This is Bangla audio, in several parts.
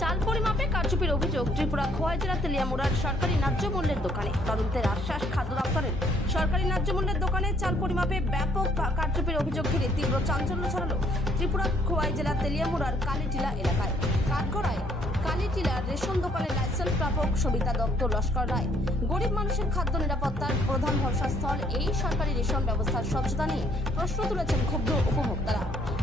চাল পরিমাপে কারচুপির অভিযোগ ত্রিপুরা খোয়াই জেলা তেলিয়ামুড়ার সরকারি ন্যায্য মূল্যের দোকানে। তদন্তের আশ্বাস খাদ্য দপ্তরের। সরকারি ন্যায্য মূল্যের দোকানে চাল পরিমাপে ব্যাপক কারচুপির অভিযোগ ঘিরে তীব্র চাঞ্চল্য ছড়ালো ত্রিপুরা খোয়াই জেলা তেলিয়ামুড়ার কালীটিলা এলাকায়। কাঠগড়ায় কালীটিলার রেশন দোকানের লাইসেন্স প্রাপক সবিতা দত্ত লস্কর রায়। গরিব মানুষের খাদ্য নিরাপত্তার প্রধান ভরসাস্থল এই সরকারি রেশন ব্যবস্থার স্বচ্ছতা নিয়ে প্রশ্ন তুলেছেন ক্ষুব্ধ উপভোক্তারা।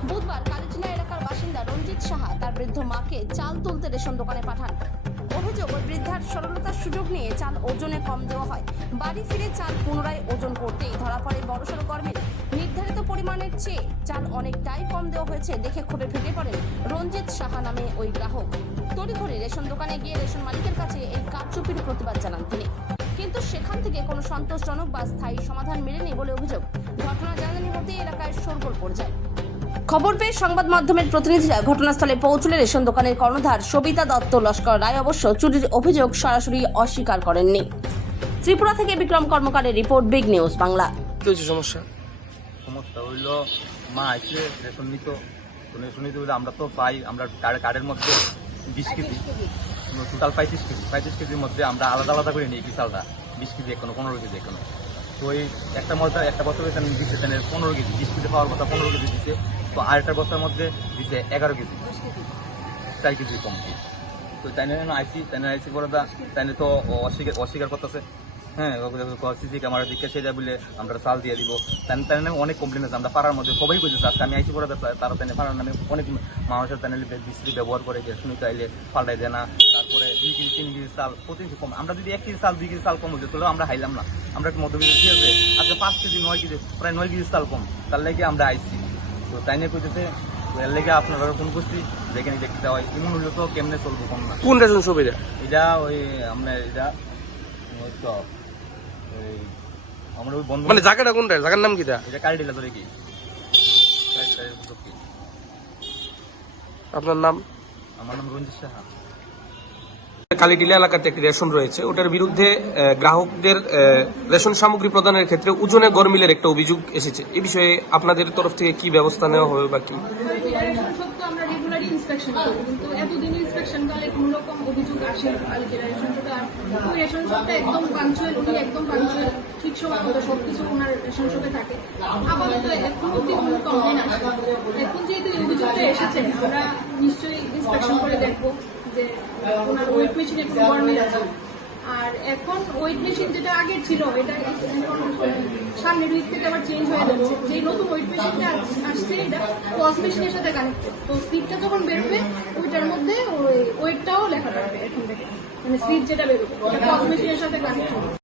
বুধবার কালীটিলা এলাকার বাসিন্দা রঞ্জিত সাহা তার বৃদ্ধ মাকে চাল তুলতে রেশন দোকানে পাঠান। অভিযোগ, ওই বৃদ্ধার সরলতার সুযোগ নিয়ে চাল ওজনে কম দেওয়া হয়। বাড়ি ফিরে চাল পুনরায় ওজন করতেই ধরা পড়ে বড়সড় গরমিল। নির্ধারিত পরিমাণের চেয়ে চাল অনেকটাই কম দেওয়া হয়েছে দেখে ক্ষোভে ফেটে পড়েন রঞ্জিত সাহা নামে ওই গ্রাহক। তড়িঘড়ি রেশন দোকানে গিয়ে রেশন মালিকের কাছে এই কারচুপির প্রতিবাদ জানান তিনি, কিন্তু সেখান থেকে কোনো সন্তোষজনক বা স্থায়ী সমাধান মেলেনি বলে অভিযোগ। ঘটনা জানাজানি হতেই এলাকায় শোরগোল পড়ে যায়। খবর পেয়ে সংবাদ মাধ্যমের প্রতিনিধিরা ঘটনাস্থলে পৌঁছলে রেশন দোকানের কর্ণধার সবিতা দত্ত লস্কর রায় অবশ্য চুরির অভিযোগ সরাসরি অস্বীকার করেননি। ত্রিপুরা থেকে বিক্রম কর্মকারের রিপোর্ট, বিগ নিউজ বাংলা। কি হয়েছে সমস্যা হইল মা আইসে রেশন নিত, রেশন নিতে বলে আমরা তো পাই, আমরা কার্ডের মধ্যে 20 কেজি, টোটাল 35 কেজির মধ্যে আমরা আলাদা আলাদা করে নিই কি চালটা 20 কেজি এখনো 15 কেজি এখনো। তো ওই একটা বছর দিচ্ছে 15 কেজি, 20 কেজি পাওয়ার কথা 15 কেজি দিচ্ছে। তো আরেকটা বছরের মধ্যে দিচ্ছে 11 কেজি, 4 কেজি কম। তো তাই আইসি করে তাই তো অস্বীকার করতেছে। হ্যাঁ, সিসি ক্যামেরা দিকে সেটা বলে আমরা চাল দিয়ে দিব। তাই নামে অনেক কমপ্লেন আছে, আমরা পাড়ার মধ্যে সবাই বুঝেছে। আজকে আমি আইসি করে তারা তাই পাড়ার নামে অনেক মানুষের তাই বিশ্রী ব্যবহার করে, যে শুনিতে আইলে পাল্টাই দেয় না। তারপরে 2 কেজি 3 কেজি চাল প্রতিদিন কম, আমরা যদি 1 কেজি চাল 2 কেজি চাল কম হচ্ছে তাহলেও আমরা হাইলাম না। আমরা একটু মধ্যবিত্ত, ঠিক আছে। আজকে 5 কেজি 9 কেজি প্রায় 9 কেজি চাল কম, তার লেগে আমরা আইসি। তো তাই নিয়ে কইতেছে এর লেগে আপনারা ফোন করছি, যেখানে দেখতে হয় এমন হইলে তো কেমনে চলবো কম না। কোন রেশন সুবিধা এটা ওই আপনার এটা আমরা ওই বন্ধ মানে জায়গাটা কোনটা, জায়গার নাম কিটা? এটা কালীটিলা ধরে কি আপনার নাম? আমার নাম রঞ্জিত সাহা। কালীটিলা এলাকাতে একটি রেশন রয়েছে, ওটার বিরুদ্ধে গ্রাহকদের রেশন সামগ্রী প্রদানের ক্ষেত্রে ওজনে গরমিলের একটা অভিযোগ এসেছে। এই বিষয়ে আপনাদের তরফ থেকে কি ব্যবস্থা নেওয়া হবে বা কি? আমরা রেগুলারই ইন্সপেকশন করি, কিন্তু এতদিন ইন্সপেকশন করলে কোনো রকম অভিযোগ আসে রেশন শপটা। ওই রেশন শপটা একদম পাঞ্চুয়াল, উনি একদম পাঞ্চুয়াল, ঠিক সময় মতো সবকিছু ওনার রেশন শপে থাকে। আপাতত এখন অব্দি কোনো কমপ্লেন আসে। এখন যেহেতু এই অভিযোগটা এসেছে, আমরা নিশ্চয়ই ইন্সপেকশন করে দেখবো যে ওনার ওয়েট মেশিনে কোনো গরমিল আছে। আর এখন ওয়েট মেশিন যেটা আগের ছিল, এটা সামনের উইক থেকে আবার চেঞ্জ হয়ে যাচ্ছে। যেই নতুন ওয়েট মেশিনটা আসছে, এটা পজ মেশিনের সাথে কানেক্টেড। তো স্লিপটা যখন বেরোবে, ওইটার মধ্যে ওই ওয়েটটাও লেখা থাকবে এখন থেকে। মানে স্লিপ যেটা বেরোবে, ওটা পজ মেশিনের সাথে কানেক্টেড।